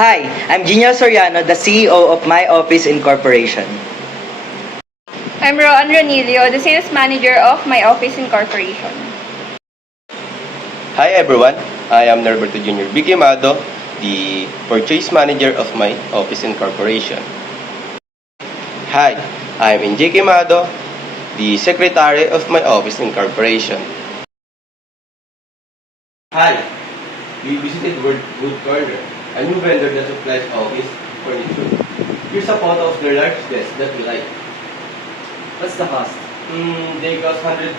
Hi, I'm Gino Soriano, the CEO of My Office Incorporation. I'm Roan Ronilio, the Sales Manager of My Office Incorporation. Hi everyone, I am Norberto Jr. Bigimado, the Purchase Manager of My Office Incorporation. Hi, I am Injay Quemado, the Secretary of My Office Incorporation. Hi, we visited Wood Corner, a new vendor that supplies office furniture. Here's a photo of their large desk that we like. What's the cost? They cost $140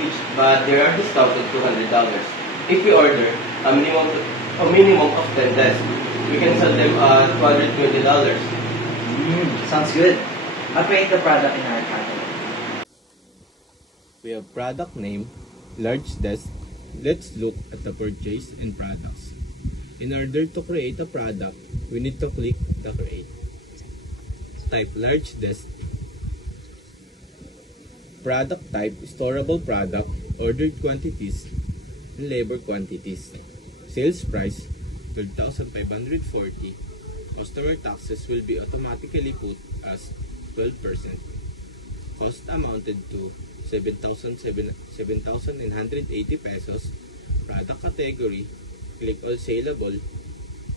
each, but they are discounted $200. If we order a minimum of 10 desks, we can sell them at $220. Sounds good. I'll create the product in our catalog. We have product name, large desk. Let's look at the purchase and products. In order to create a product, we need to click the create. Type large desk. Product type, storable product, ordered quantities, and labor quantities. Sales price, 12,540. Customer taxes will be automatically put as 12%. Cost amounted to 7,980 pesos. Product category, click all saleable.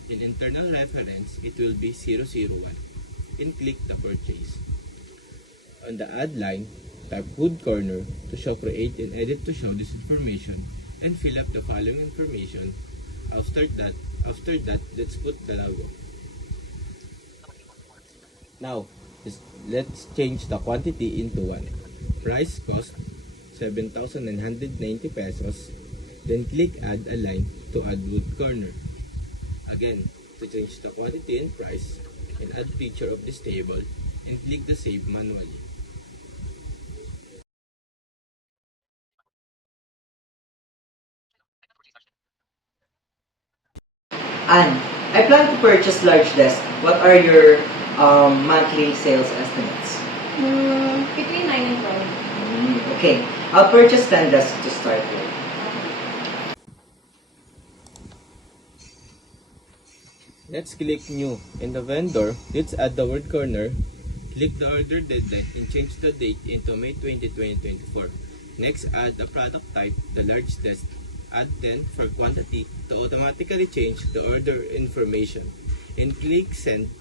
In internal reference, it will be 001. And click the purchase. On the add line, type Wood Corner to show create and edit to show this information and fill up the following information. After that, let's put the logo. Now, let's change the quantity into 1. Price cost 7,990 pesos. Then click add a line to add Wood Corner. Again, to change the quantity and price and add picture of this table and click the save manually. Anne, I plan to purchase large desk. What are your monthly sales estimates? Between 9 and 12. Okay, I'll purchase 10 desks to start with. Let's click new. In the vendor, let's add the word corner. Click the order deadline and change the date into May 20, 2024. Next, add the product type, the large desk. Add 10 for quantity to automatically change the order information. And click send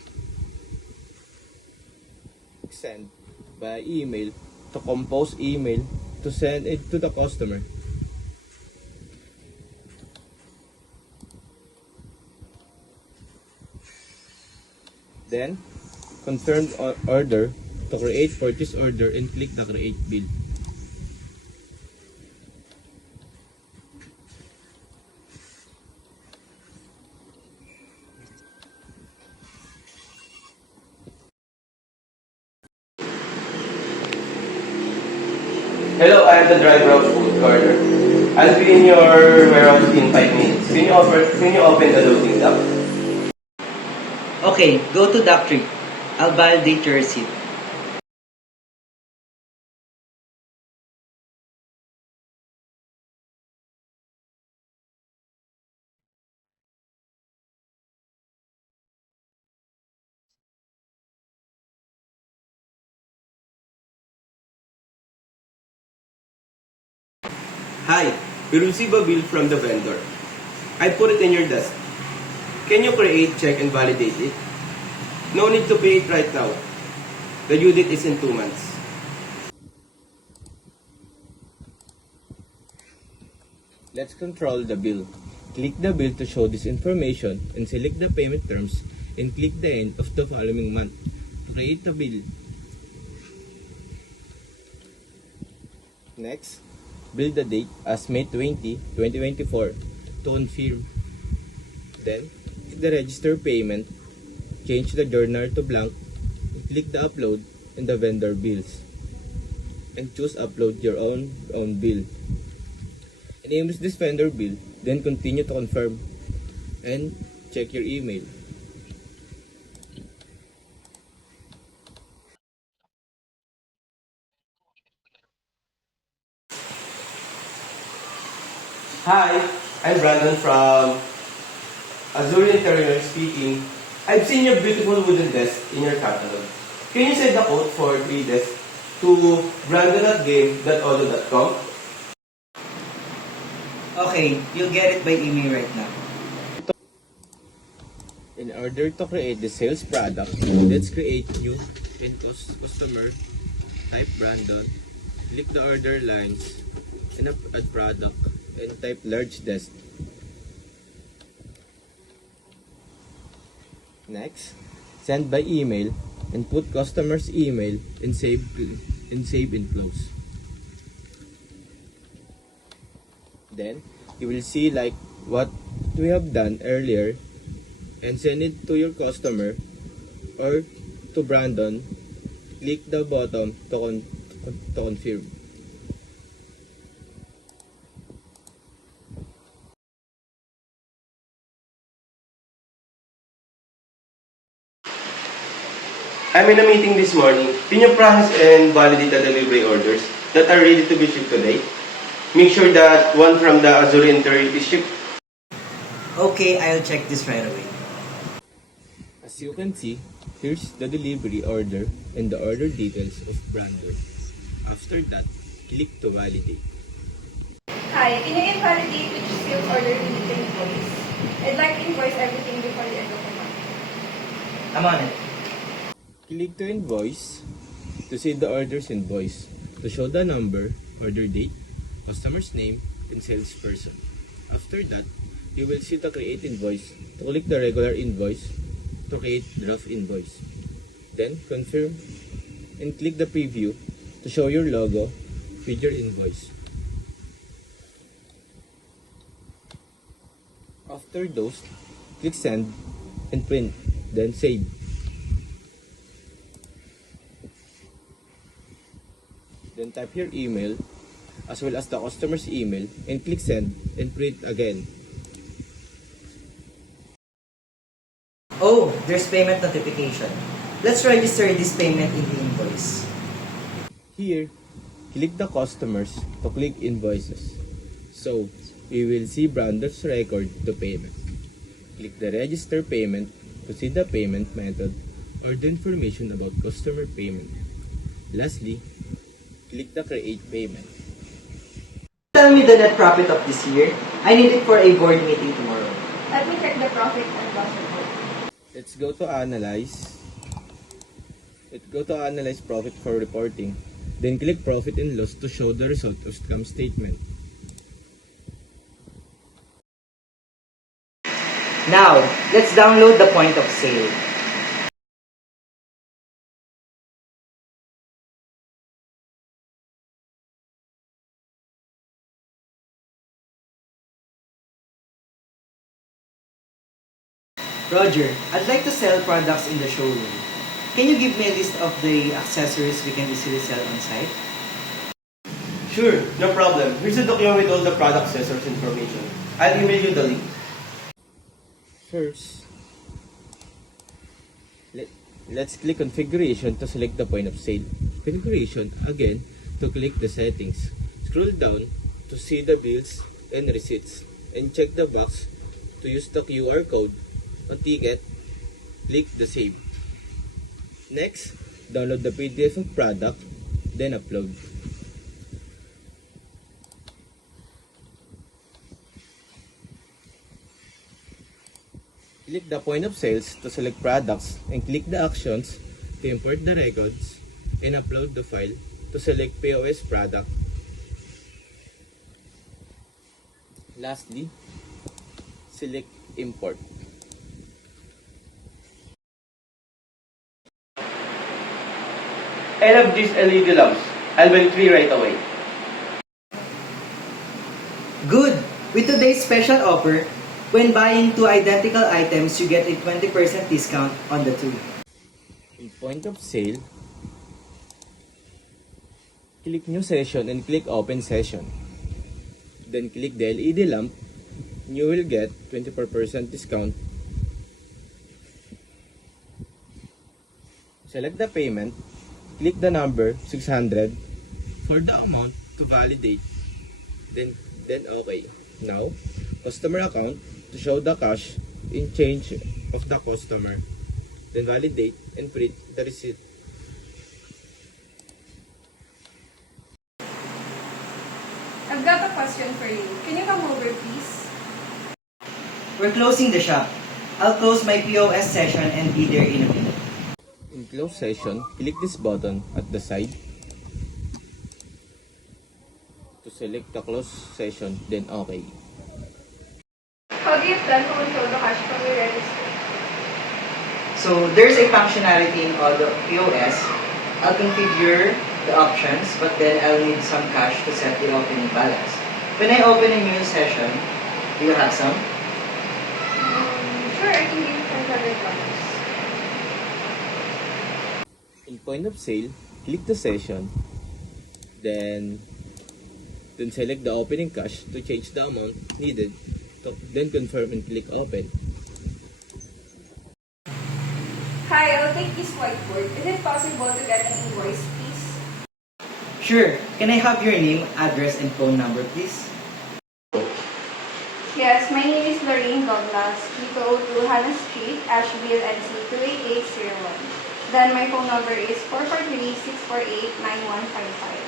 by email to compose email to send it to the customer. Then, confirm order to create purchase order and click the create bill. Hello, I am the driver of Wood Corner. I'll be in your warehouse in 5 minutes. Can you open the loading dock? Okay, go to Dock 3. I'll validate your receipt. Hi, you receive a bill from the vendor. I put it in your desk. Can you create, check, and validate it? No need to pay it right now. The due date is in 2 months. Let's control the bill. Click the bill to show this information and select the payment terms and click the end of the following month to create the bill. Next, build the date as May 20, 2024 to confirm. Then, click the register payment, change the journal to blank, and click the upload in the vendor bills. And choose upload your own bill. And image this vendor bill, then continue to confirm and check your email. Hi, I'm Brandon from Azuri Interior speaking. I've seen your beautiful wooden desk in your catalog. Can you send the code for 3 desks to brandon@game.auto.com? Okay, you'll get it by email right now. In order to create the sales product, let's create new in customer, type Brandon, click the order lines, and add product, and type large desk. Next, send by email and put customer's email and save and close. Then you will see like what we have done earlier and send it to your customer or to Brandon. Click the button to confirm. I'm in a meeting this morning. Can you process and validate the delivery orders that are ready to be shipped today? Make sure that one from the Azuri Interior is shipped. Okay, I'll check this right away. As you can see, here's the delivery order and the order details of Brandon. After that, click to validate. Hi, can you invalidate which sales order we need to invoice? I'd like to invoice everything before the end of the month. I'm on it. Click to invoice to see the orders invoice, to show the number, order date, customer's name, and salesperson. After that, you will see the create invoice. To click the regular invoice to create draft invoice. Then confirm and click the preview to show your logo with your invoice. After those, click send and print, then save. Then type your email as well as the customer's email and click send and print again. Oh, there's payment notification. Let's register this payment in the invoice. Here, click the customers to click invoices. So, we will see Brandon's record to payment. Click the register payment to see the payment method or the information about customer payment. Lastly, click the create payment. Tell me the net profit of this year. I need it for a board meeting tomorrow. Let me check the profit and loss report. Let's go to analyze. Let's go to analyze profit for reporting. Then click profit and loss to show the result of income statement. Now, let's download the point of sale. Roger, I'd like to sell products in the showroom. Can you give me a list of the accessories we can easily sell on site? Sure, no problem. Here's a document with all the product accessories information. I'll email you the link. First, let's click configuration to select the point of sale. Configuration, again, to click the settings. Scroll down to see the bills and receipts and check the box to use the QR code on ticket. Click the save. Next, download the PDF of product, then upload. Click the point of sales to select products and click the actions to import the records and upload the file to select POS product. Lastly, select import. I love these LED lamps. I'll buy 3 right away. Good! With today's special offer, when buying 2 identical items, you get a 20% discount on the 2. In point of sale, click new session and click open session. Then click the LED lamp. You will get 24% discount. Select the payment. Click the number 600 for the amount to validate. Then OK. Now, customer account to show the cash in change of the customer. Then validate and print the receipt. I've got a question for you. Can you come over, please? We're closing the shop. I'll close my POS session and be there in a minute. In close session, click this button at the side to select the close session, then OK. How do you plan to control the cash from your register? So there's a functionality in all the POS. I'll configure the options, but then I'll need some cash to set the opening balance. When I open a new session, do you have some? Sure, I can give you $500. In point of sale, click the session, then select the opening cash to change the amount needed, then confirm and click open. Hi, I'll take this whiteboard. Is it possible to get an invoice, please? Sure. Can I have your name, address, and phone number, please? Yes, my name is Lorraine Douglas, P202 Hannah Street, Asheville, NC 28801. Then my phone number is 443-648-9155.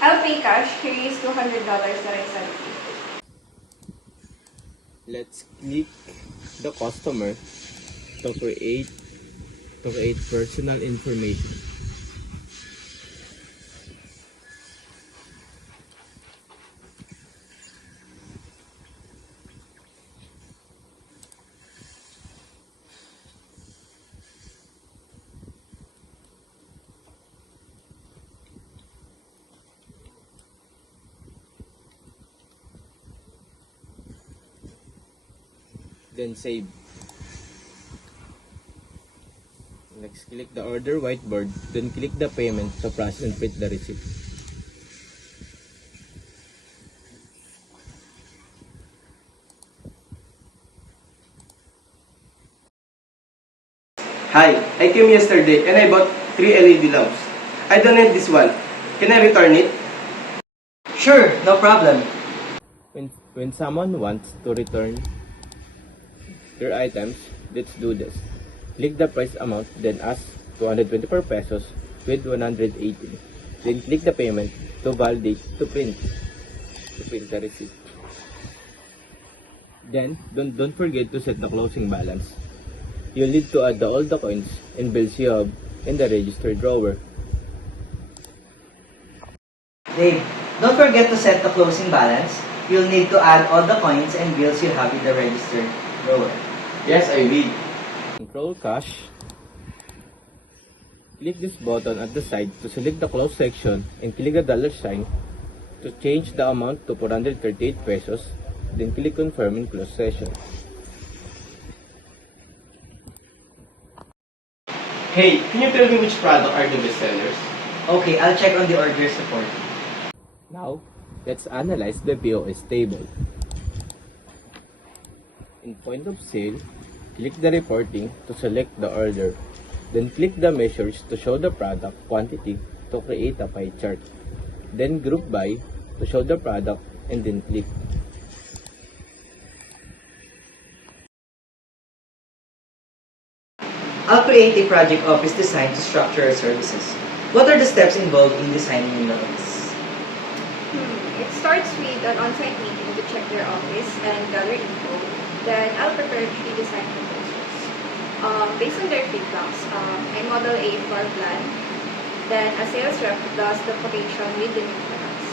I'll pay cash. Here is $200 that I sent you. Let's click the customer to create personal information. Then save. Next, click the order whiteboard, then click the payment to process and print the receipt. Hi, I came yesterday and I bought 3 LED lamps. I don't need this one. Can I return it? Sure, no problem. When someone wants to return their items, let's do this. Click the price amount, then ask 224 pesos with 118. Then click the payment to validate to print the receipt. Then don't forget to set the closing balance. You'll need to add all the coins and bills you have in the register drawer. Dave, don't forget to set the closing balance. You'll need to add all the coins and bills you have in the register drawer. Yes, I will. Control cash. Click this button at the side to select the close section and click the dollar sign to change the amount to 438 pesos. Then click confirm and close session. Hey, can you tell me which product are the best sellers? Okay, I'll check on the orders report. Now, let's analyze the POS table. In point of sale, click the reporting to select the order. Then click the measures to show the product quantity to create a pie chart. Then group by to show the product and then click. I'll create a project office design to structure our services. What are the steps involved in designing the office? It starts with an on-site meeting to check their office and gather info. Then I'll prepare 3 design proposals. Based on their feedbacks, I model a floor plan. Then a sales rep does the quotation with the new products.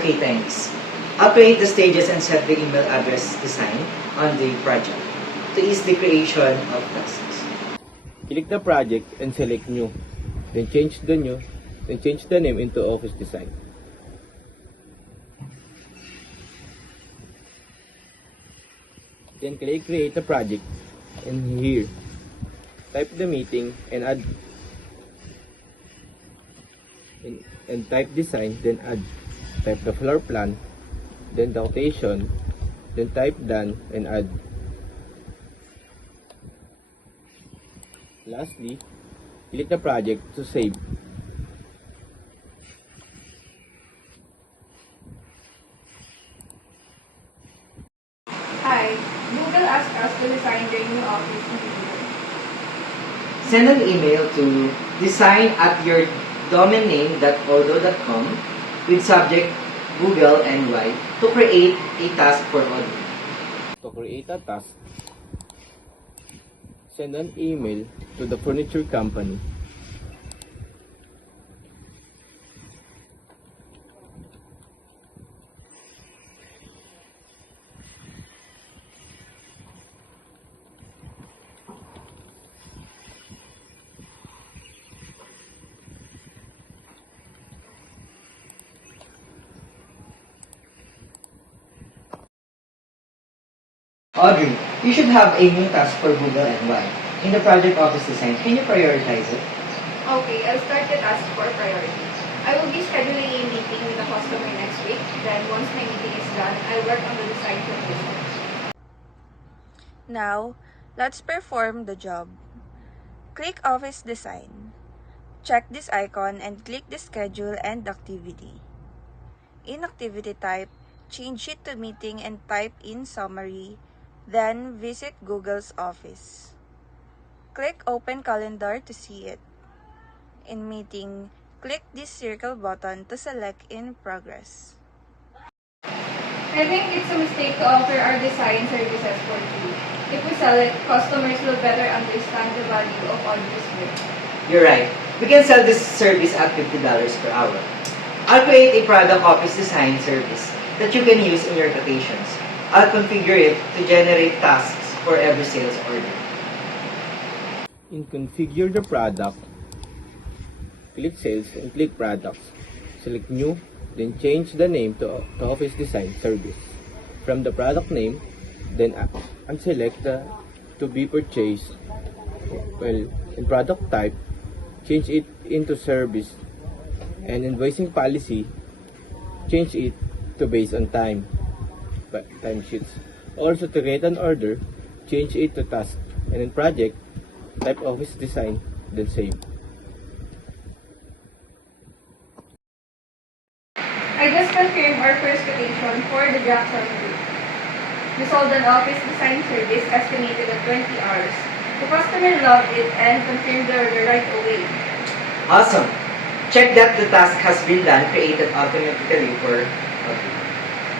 Okay, thanks. I'll create the stages and set the email address design on the project to ease the creation of tasks. Click the project and select new. Then change the name into office design. Then click create a project and here type the meeting and add and type design, then add, type the floor plan, then the quotation, then type done and add. Lastly, click the project to save. ask us to design their new office interior. Send an email to design@yourdomainname.odo.com with subject Google NY to create a task for Audrey. To create a task, send an email to the furniture company. Audrey, you should have a new task for Google NY. In the project office design, can you prioritize it? Okay, I'll start the task for priority. I will be scheduling a meeting with the customer next week. Then once my meeting is done, I'll work on the design proposal. Now, let's perform the job. Click Office Design. Check this icon and click the Schedule and Activity. In Activity type, change it to Meeting and type in Summary, then visit Google's Office. Click Open Calendar to see it. In Meeting, click this circle button to select In Progress. I think it's a mistake to offer our design services for free. If we sell it, customers will better understand the value of Audrey's work. You're right. We can sell this service at $50 per hour. I'll create a product office design service that you can use in your quotations. I'll configure it to generate tasks for every sales order. In Configure the product, click Sales and click Products. Select New, then change the name to Office Design Service. From the product name, then unselect the to be purchased. Well, in product type, change it into service, and invoicing policy, change it to based on time sheets. Also, to create an order, change it to task, and in project, type office design, then save. I just confirmed our first quotation for the Jackson Group. We sold an office design service estimated at 20 hours. The customer loved it and confirmed the order right away. Awesome! Check that the task has been done, created automatically for Audrey.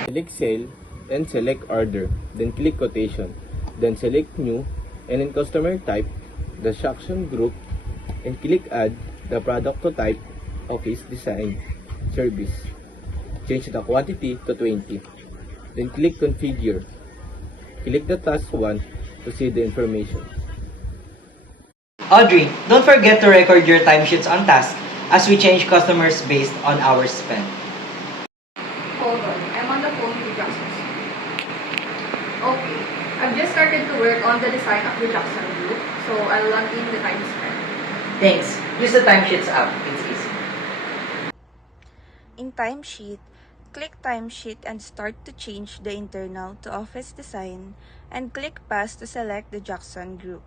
Select sale, then select order, then click quotation, then select new, and in customer type, the Jackson Group, and click add the product to type office design service. Change the quantity to 20. Then click configure. Click the task 1 to see the information. Audrey, don't forget to record your timesheets on task as we change customers based on hours spent. Hold on, I'm on the phone with Jackson. Okay, I've just started to work on the design of the Jackson Group, so I'll log in the time spent. Thanks. Use the timesheets app. It's easy. In Timesheet, click Timesheet and start to change the internal to Office Design and click Pass to select the Jackson Group.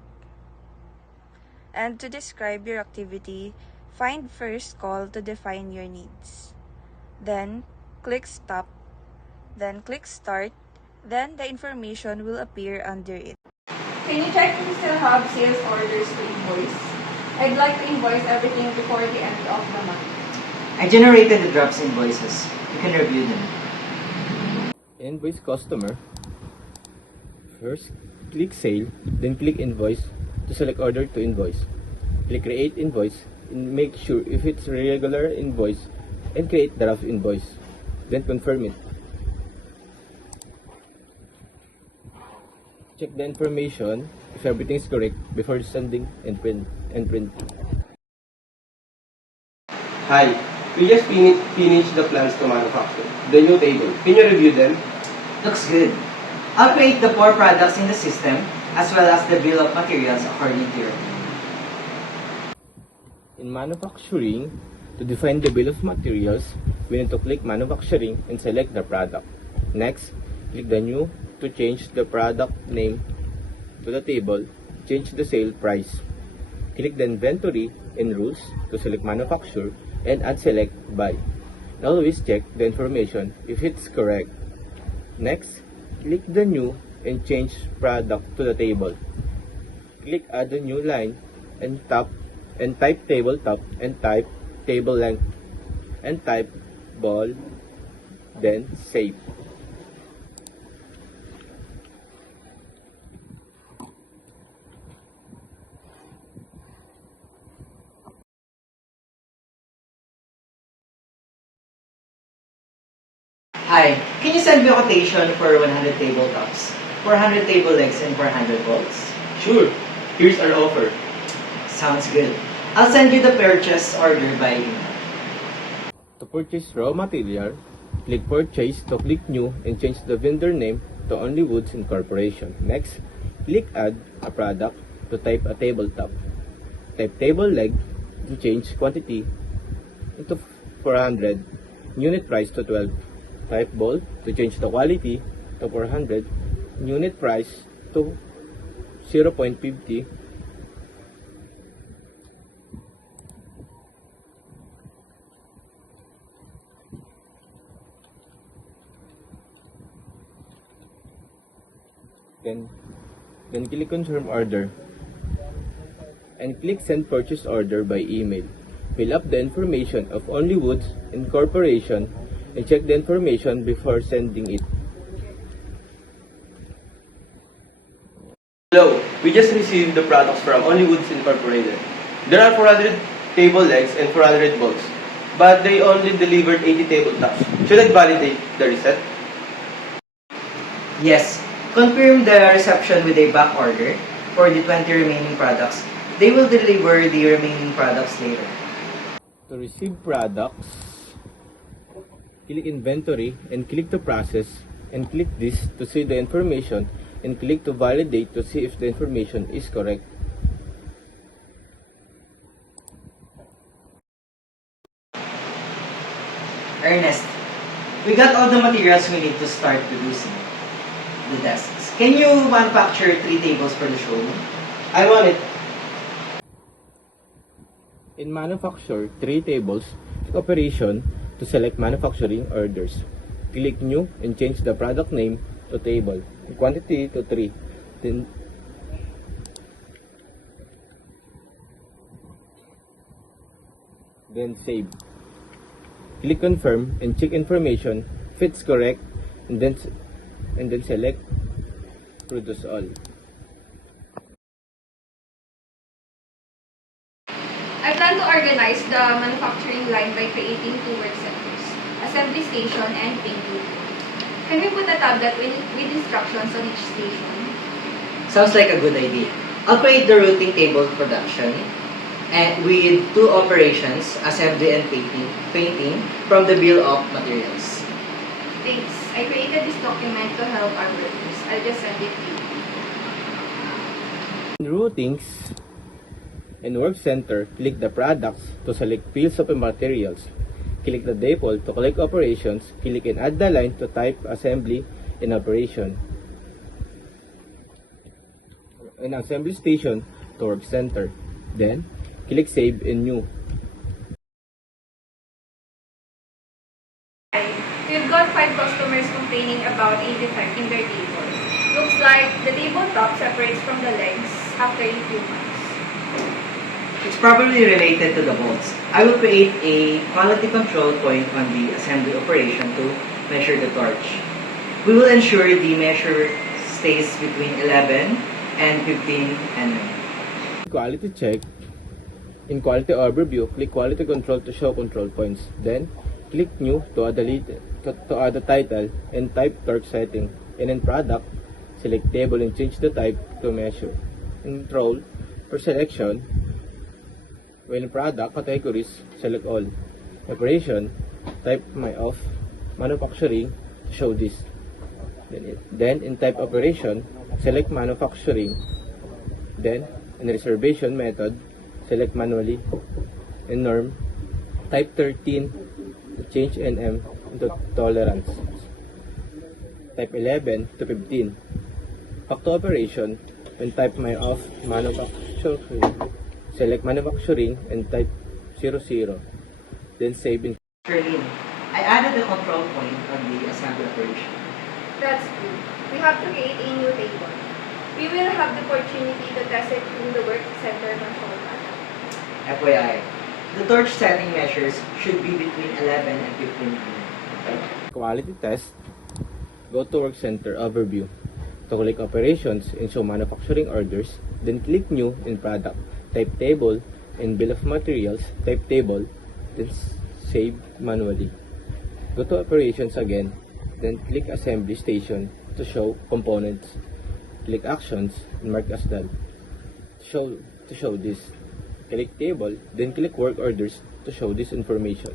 And to describe your activity, find first call to define your needs. Then, click Stop. Then click Start. Then the information will appear under it. Can you check if you still have sales orders to invoice? I'd like to invoice everything before the end of the month. I generated the drops invoices. You can review them. Invoice customer. First, click sale, then click invoice to select order to invoice. Click create invoice and make sure if it's regular invoice and create draft invoice. Then confirm it. Check the information if everything is correct before sending and print. Hi, we just finished the plans to manufacture the new table. Can you review them? Looks good. I'll create the 4 products in the system as well as the bill of materials according to your need. In manufacturing, to define the bill of materials, we need to click manufacturing and select the product. Next, click the new to change the product name to the table, change the sale price. Click the inventory and rules to select manufacture and unselect buy. Always check the information if it's correct. Next, click the new and change product to the table. Click add a new line and type table top and type table length and type ball, then save. Hi, can you send me a quotation for 100 tabletops, 400 table legs, and 400 bolts? Sure, here's our offer. Sounds good. I'll send you the purchase order by email. To purchase raw material, click Purchase to click New and change the vendor name to Only Woods Incorporation. Next, click Add a product to type a tabletop. Type table leg to change quantity into 400, unit price to 12. Type bolt to change the quality to 400, unit price to 0.50. Then click confirm order and click send purchase order by email. Fill up the information of Only Woods Incorporation and check the information before sending it. Hello, we just received the products from Only Woods Incorporated. There are 400 table legs and 400 bolts, but they only delivered 80 tabletops. Should I validate the receipt? Yes, confirm the reception with a back order for the 20 remaining products. They will deliver the remaining products later. To receive products, click inventory and click to process and click this to see the information and click to validate to see if the information is correct. Ernest, we got all the materials we need to start producing the desks. Can you manufacture 3 tables for the showroom? I want it. In manufacture 3 tables, click operation to select manufacturing orders. Click new and change the product name to table, quantity to 3. Then save. Click confirm and check information if it's correct and then select produce all. I plan to organize the manufacturing line by creating 2 work centers, assembly station, and painting. Can we put a tablet with instructions on each station? Sounds like a good idea. I'll create the routing table production and with 2 operations, assembly and painting from the bill of materials. Thanks. I created this document to help our workers. I'll just send it to you. In routings and work center, click the products to select fields of materials. Click the default to click operations. Click and add the line to type assembly in operation. In assembly station to work center. Then, click save and new. We've got 5 customers complaining about a defect in their table. Looks like the tabletop separates from the legs after a few months. It's probably related to the bolts. I will create a quality control point on the assembly operation to measure the torch. We will ensure the measure stays between 11 and 15 nm. Quality check. In quality overview, click quality control to show control points. Then, click new to add the title and type torque setting. And in product, select table and change the type to measure. In control, for selection, while in product categories, select all. Operation, type my off, manufacturing to show this. Then in type operation, select manufacturing. Then in reservation method, select manually. In norm, type 13 to change NM into tolerance. Type 11 to 15. Back to operation, when type my off, manufacturing, select manufacturing and type 00. Then save in. Charlene, I added a control point on the assembly operation. That's good. We have to create a new table. We will have the opportunity to test it in the work center control panel. FYI, the torch setting measures should be between 11 and 15 mm. Quality test. Go to Work Center Overview. To click Operations and show manufacturing orders, then click New in Product. Type Table in Bill of Materials, type Table, then save manually. Go to Operations again, then click Assembly Station to show components. Click Actions and mark as done. To show this. Click Table, then click Work Orders to show this information.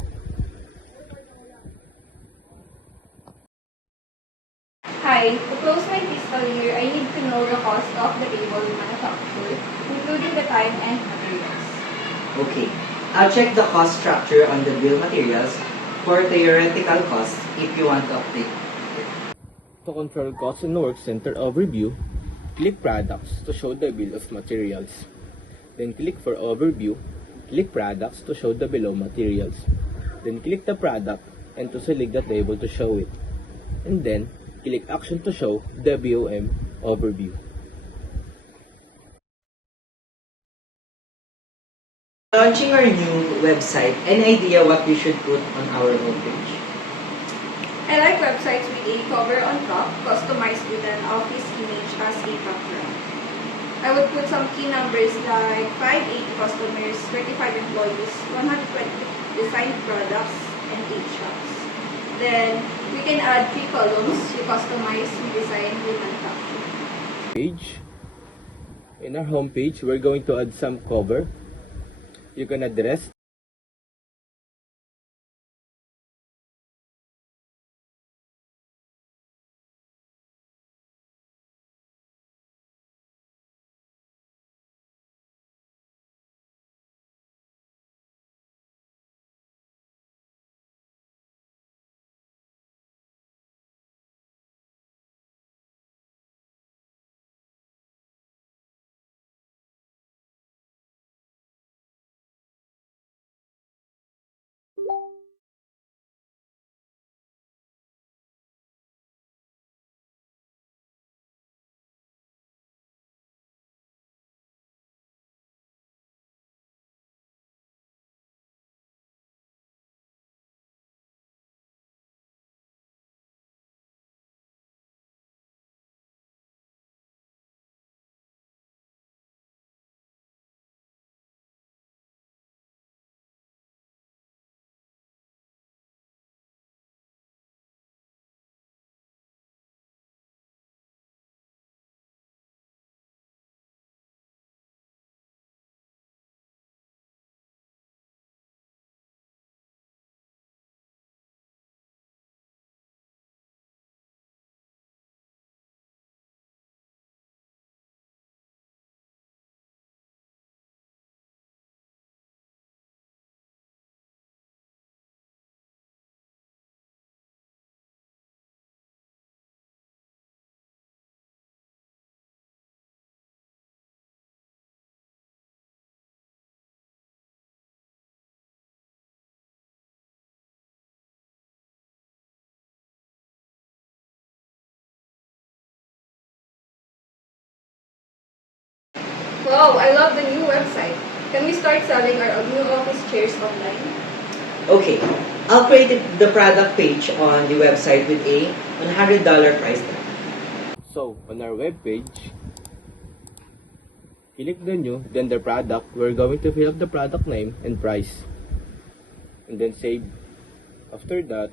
Hi, to close my fiscal year, I need to know the cost of the table we manufacture, including the time and materials. Okay, I'll check the cost structure on the bill materials for theoretical costs if you want to update it. To control costs in Work Center Overview, click Products to show the bill of materials. Then click for Overview, click Products to show the below materials. Then click the product and to select the table to show it. And then, click Action to show the BOM Overview. Launching our new website, any idea what we should put on our homepage? I like websites with a cover on top, customized with an office image as a background. I would put some key numbers like 580 customers, 35 employees, 120 designed products, and 8 shops. Then, we can add 3 columns. You customize, you design, you manufacture. Page. In our homepage, we're going to add some cover. You can address Wow, I love the new website. Can we start selling our new office chairs online? Okay, I'll create the product page on the website with a $100 price tag. So, on our web page, click the new, then the product. We're going to fill up the product name and price. And then save. After that,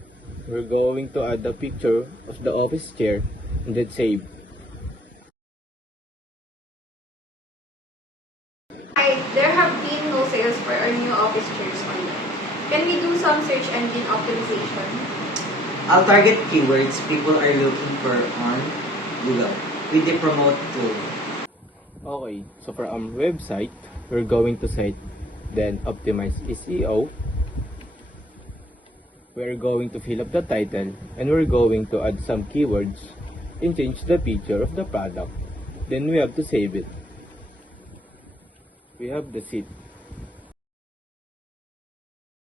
we're going to add the picture of the office chair and then save. Hi, there have been no sales for our new office chairs online. Can we do some search engine optimization? I'll target keywords people are looking for on Google with the promote tool. Okay, so for our website, we're going to set then optimize SEO. We're going to fill up the title and we're going to add some keywords and change the picture of the product. Then we have to save it. We have the seat.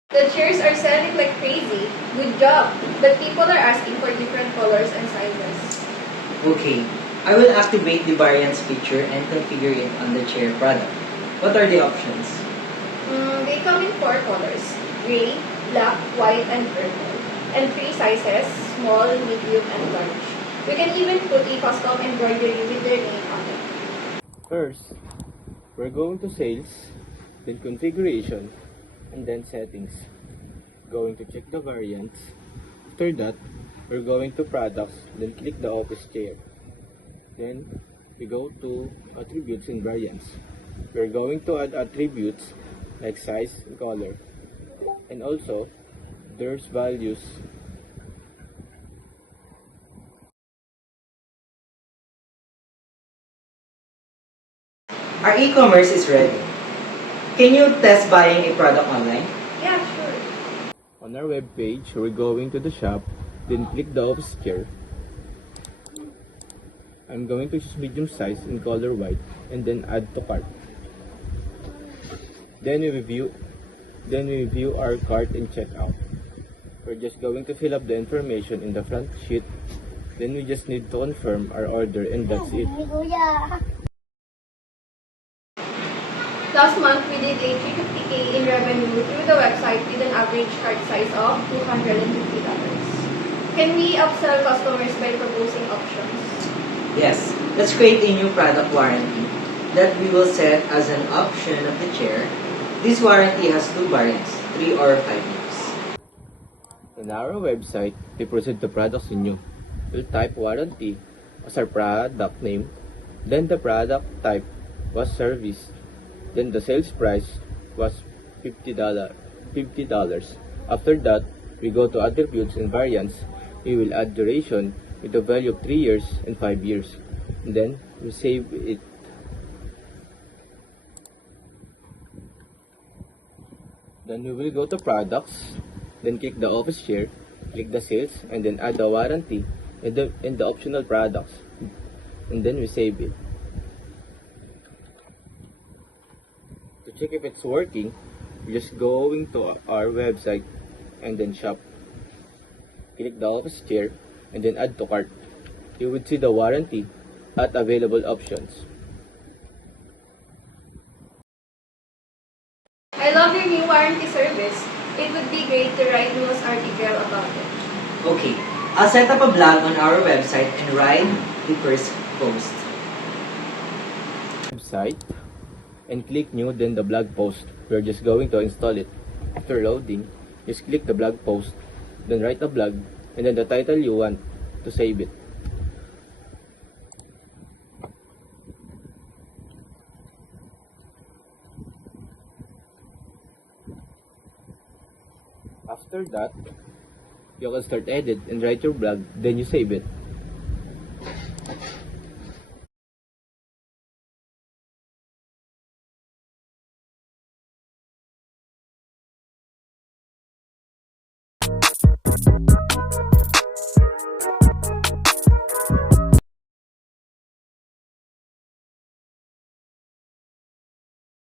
The chairs are selling like crazy. Good job. But people are asking for different colors and sizes. Okay, I will activate the variants feature and configure it on the chair product. What are the options? They come in 4 colors: gray, black, white, and purple. And 3 sizes: small, medium, and large. You can even put a custom embroidery with their name on it. First, we're going to sales, then configuration, and then settings. Going to check the variants. After that, we're going to products, then click the office chair. Then we go to attributes and variants. We're going to add attributes like size and color. And also, there's values. Our e-commerce is ready. Can you test buying a product online? Yeah, sure. On our web page, we're going to the shop, then click the office chair. I'm going to choose medium size in color white and then add to cart. Then we view our cart and check out. We're just going to fill up the information in the front sheet. Then we just need to confirm our order and that's it. Last month, we did a 350K in revenue through the website with an average cart size of $250. Can we upsell customers by proposing options? Yes, let's create a new product warranty that we will set as an option of the chair. This warranty has 2 variants, 3 or 5 years. On our website, we proceed to products menu. We'll type warranty as our product name. Then the product type was service. Then the sales price was $50. After that, we go to attributes and variants. We will add duration with a value of 3 years and 5 years. And then we save it. Then we will go to products, then click the office chair, click the sales, and then add the warranty and the optional products. And then we save it. To check if it's working, we're just going to our website and then shop. Click the office chair and then add to cart. You would see the warranty at available options. I love your new warranty service. It would be great to write news article about it. Okay, I'll set up a blog on our website and write the first post. Website and click new, then the blog post. We're just going to install it. After loading, just click the blog post, then write a blog and then the title you want to save it. After that, you can start edit and write your blog, then you save it.